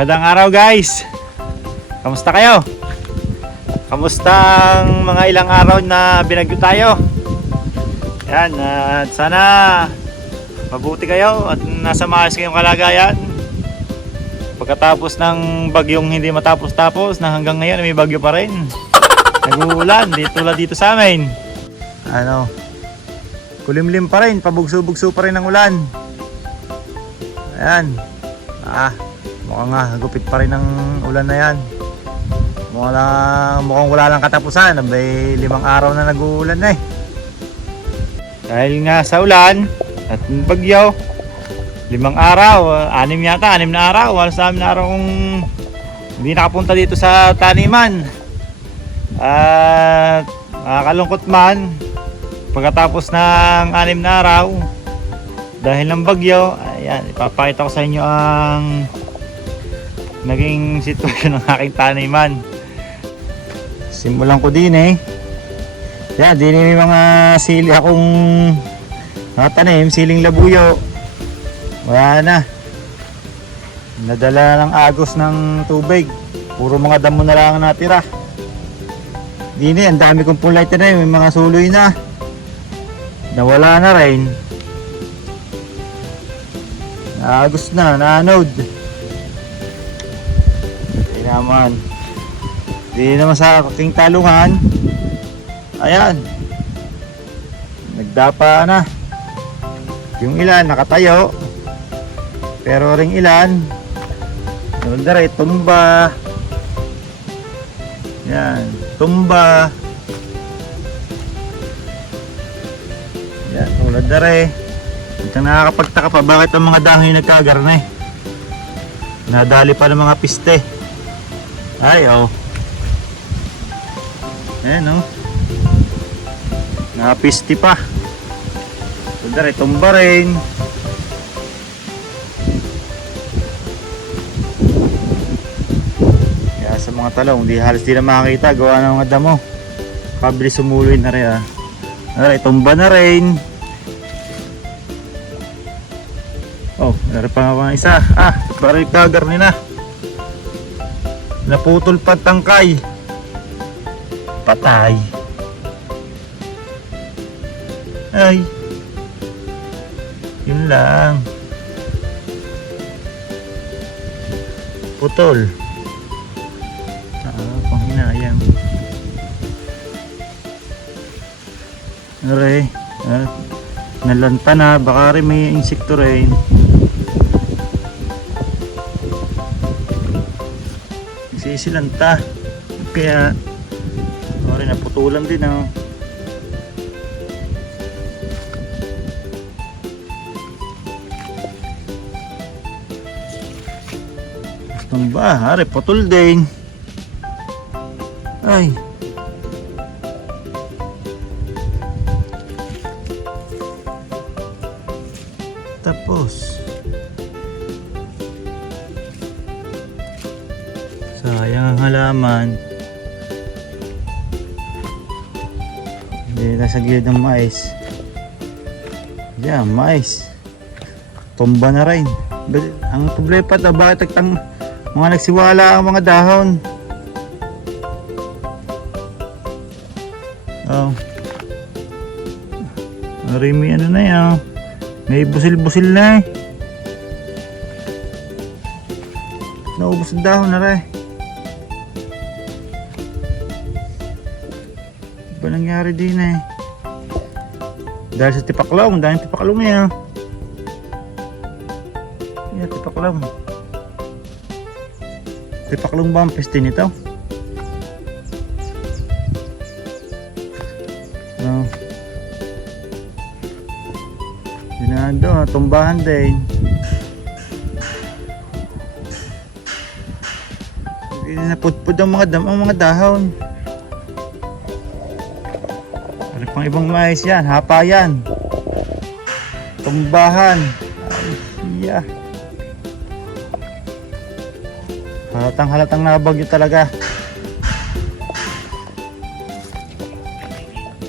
Magandang araw guys. Kamusta kayo? Kamusta ang mga ilang araw na binagyo tayo? Yan, at sana mabuti kayo at nasa maayos kayong kalagayan. Pagkatapos ng bagyong hindi matapos-tapos na hanggang ngayon may bagyo pa rin. Nag-uulan, tulad dito sa amin. Kulimlim pa rin, pabugso-bugso pa rin ang ulan. Ayan. Mukhang gupit pa rin ang ulan na yan. Mukhang wala lang katapusan. May 5 araw na nag-uulan na eh. Dahil nga sa ulan at bagyo, 5 araw, 6 yata, 6 na araw. Halos 6 na araw kung hindi nakapunta dito sa taniman. At nakakalungkot man, pagkatapos ng 6 na araw, dahil ng bagyo, ayan, ipapakita ko sa inyo ang naging sitwasyon ng aking taniman. Simulan ko din eh. Yan, din may mga sili akong natanim, siling labuyo. Wala na. Nadala ng agos ng tubig. Puro mga damo na lang natira. Din eh, ang dami kong pulay na may mga suloy na. Nawala na rin. Naagos na, naanod. Hindi naman. Hindi naman sa aking talungan. Ayan. Nagdapa na. Yung ilan nakatayo. Pero ring ilan doon na rin, tumba. Yan, tumba. Yan, tulad na rin. Itang nakakapagtaka pa bakit ang mga dahon yung nagkagarne. Nadali pa ng mga piste. Ay ayan napiste pa. Tulad na rin, tumba rin. Kaya sa mga talong hindi halos di na makakita gawa ng mga damo. Pabilis sumuloy na rin Alright, tumba na rin. Meron pa nga isa. Parang kagarni na. Naputol pa tangkay. Patay. Ay. Yun lang. Putol. Panghinayang. Aray. Nalanta na. Baka rin may insekto rin. Silanta kaya naputulan din tumba, putol din. Ay tapos sayang ang halaman. Hindi nasa gilid ng mais. Yan, mais. Tumba na rin. Ang problema pa bakit mga nagsiwala ang mga dahon. May na yan. May busil-busil na eh. Naubos ang dahon na rin. Ba nangyari din eh. Dahil sa tipaklong, dahil tipaklong yan. Yan, tipaklong. Tipaklong ba ang peste nito? Dinado, tumbahan din. Hindi napudpud ang mga dahon. Pang ibang mais yan, hapa yan. Tumbahan. Ay, halatang nabagyo talaga.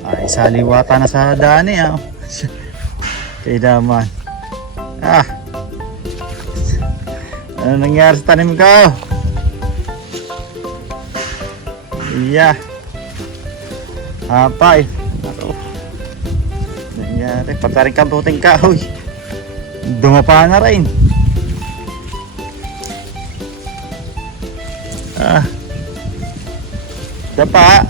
Ay, saliwata na sa daan eh. Kaya naman. Ano nangyari sa tanim ko? Iya. Hapay. Ako. Nangyari. Patarin ka puting kahoy. Dumapa na rin. Ah. Dapa.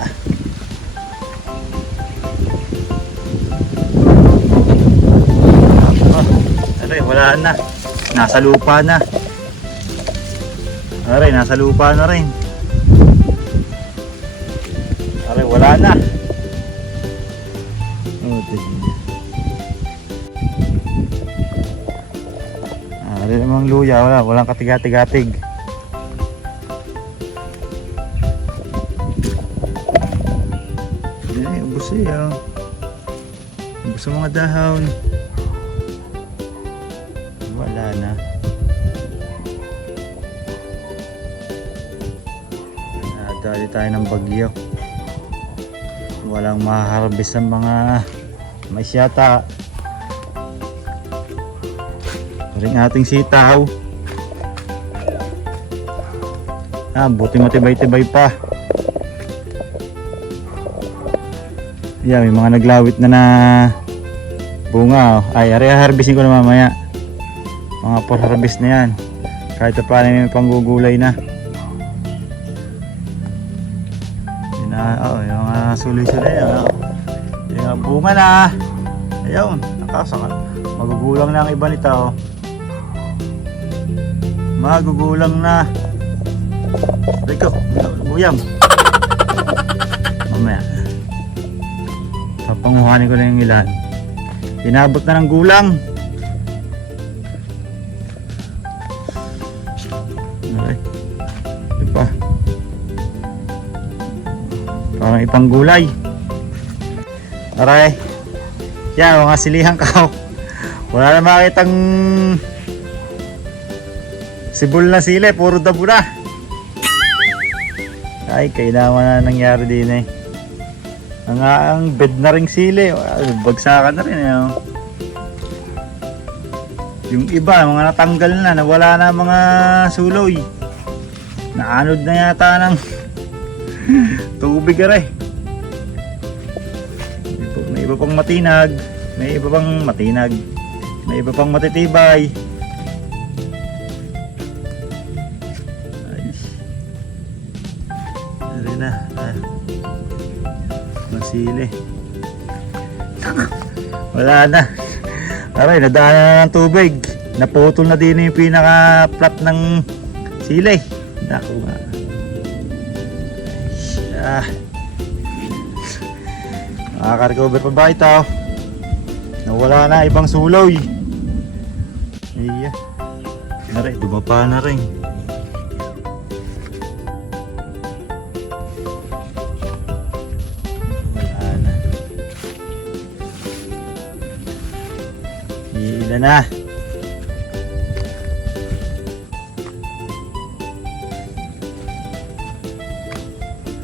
Aray, wala na. Nasa lupa na. Aray, nasa lupa na rin. Aray, wala na. Oh, tignan. Aray namang luya, walang katiga-tigatig. Ay, ubos eh. Ubos ang mga dahon. Wala na. Nadali tayo ng bagyo. Walang mahaharbis ng mga mais yata. Ring ating sitaw. Buti matibay-tibay pa. Yan, may mga naglawit na bunga. Ay, harbisin ko na mamaya. Mga for-harvest na yan. Kahit pa paano may panggugulay na. Yung mga suloy-suloy na. Yung mga bunga na. Ayun, nakasaka. Magugulang na ang iba nito. Magugulang na. Riko, buyam. Mamaya. Papanguhanin ko na yung ilan. Inabot na ng gulang. Okay. Ipa. Parang ipang gulay. Aray. Yan, mga silihan ka. Wala na makitang sibol na sili. Puro dabo na. Ay, kailangan na nangyari din eh. Ang bed na ring sili. Bagsakan na rin. Yung iba, mga natanggal na. Nawala na mga suloy. Naanod na yata ng tubig aray. May iba pang matinag. May iba pang matinag. May iba pang matitibay. Ay. Dari na. Masili. Wala na. Aray, nadaanan na ng tubig. Naputol na din yung pinaka-plat ng sili. Naku nga. Makaka-recover pa ba ito? Nawala na ibang suloy. Iya. Aray, dumapa na rin. Ilan na.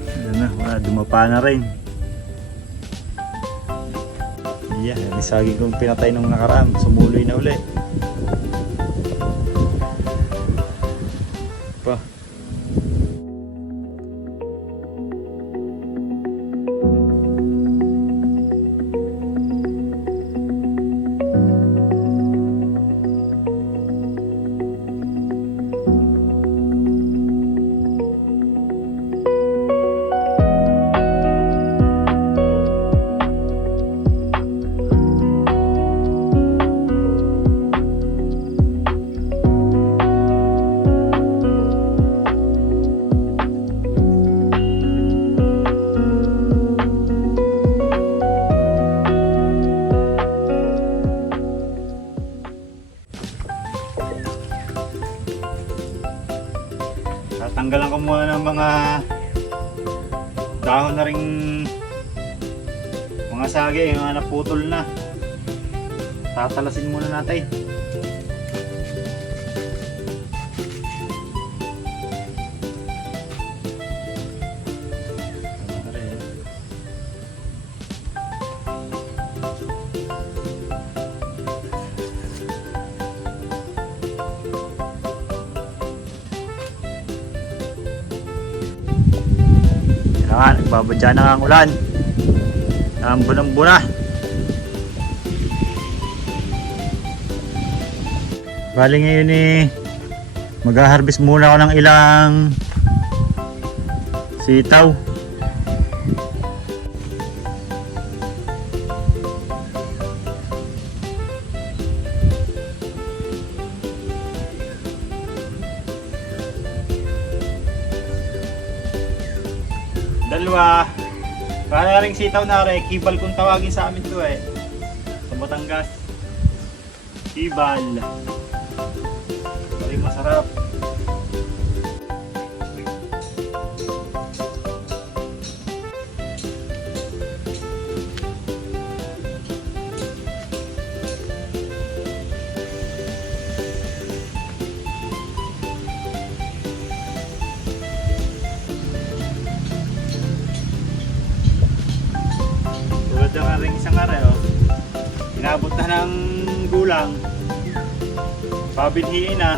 Ilan na, wala, dumapa na rin. Yeah, nisagi kong pinatay nung nakaraan, sumuloy na uli. Pa. Tatanggalan ko muna ng mga dahon na ring mga sagi, yung mga naputol na. Tatalasin muna natin. nga, nagbabadya na nga ang ulan. Ambon-ambon na. Bali ngayon mag-harvest muna ako ng ilang sitaw. Dalawa. Para ring sitaw na rin, kibal kung tawagin sa amin to sa Batangas. Kibal. Bali masarap. Tulad na rin isang araw, inabot na ng gulang. Pabinhiin na.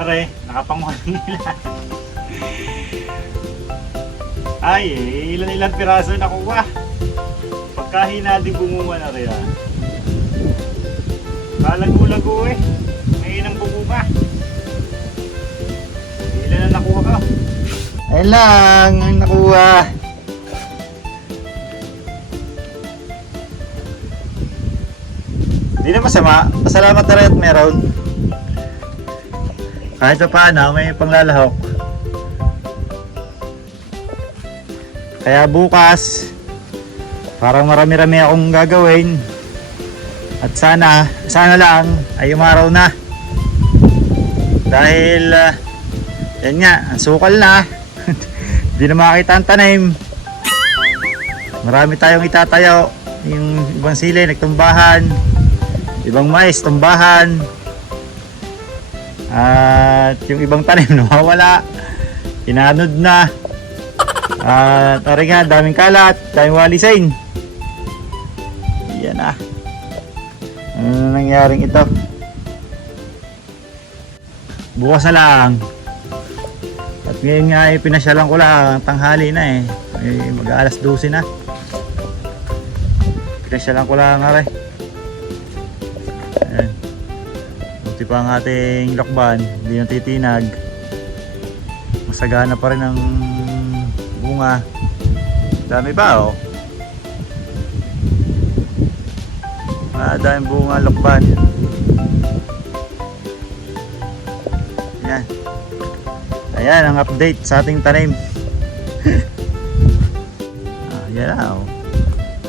Are, nakapanguling nila. Ay, ilan-ilan piraso nakuha. Pagkahina di bungunga na rin. Kalago-lago may inang bungunga. Ilan na nakuha ko? Ayun lang ang nakuha. Hindi na masama. Pasalamat na rin at meron. Kahit pa paano, may panglalahok. Kaya bukas, parang marami-rami akong gagawin. At sana lang ay umaraw na. Dahil, yan nga, ang sukal na. Hindi na makakita ang tanim. Marami tayong itatayo. Yung ibang sili, nagtumbahan. Ibang mais, tumbahan. At yung ibang tanim nawawala, inanod na. At ari nga, daming kalat, daming walisin. Yan na. Ano nangyaring ito? Bukas na lang. At ngayon nga pinasyalan ko lang, tanghali na mag-alas 12 na. Pinasyalan ko lang nga rin. Pa ang ating lokban, hindi natitinag, masagana pa rin ang bunga. Dami pa daming bunga lokban. Yan. Ayan ang update sa ating tanim. Yan na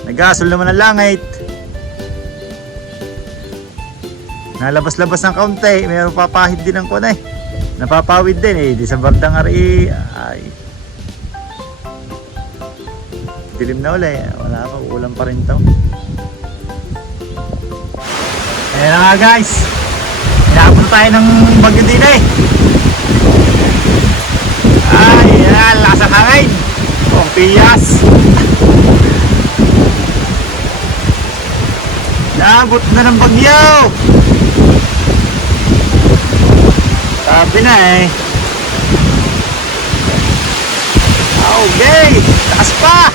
nag-aasol naman ang langit. Nalabas-labas ng kaunti, mayroong papahid din ng kunay. Napapawid din di sa bardang ari ay dilim na uli, wala pa, ulam pa rin to. Ayan na nga guys, inaabot tayo ng bagyo din ay yan, lakas ang hangin piyas. Naabot na ng bagyo. Sabi na okay, taas pa.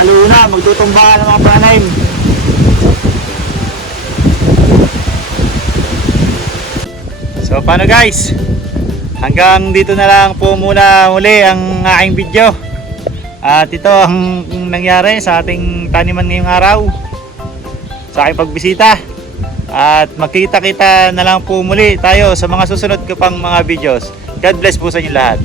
Lalo na, magtutumba ng mga pananim. So paano guys? hanggang dito na lang po muna muli ang aking video. At ito ang nangyari sa ating taniman ngayong araw, sa aking pagbisita. At magkita-kita na lang po muli tayo sa mga susunod ko pang mga videos. God bless po sa inyo lahat.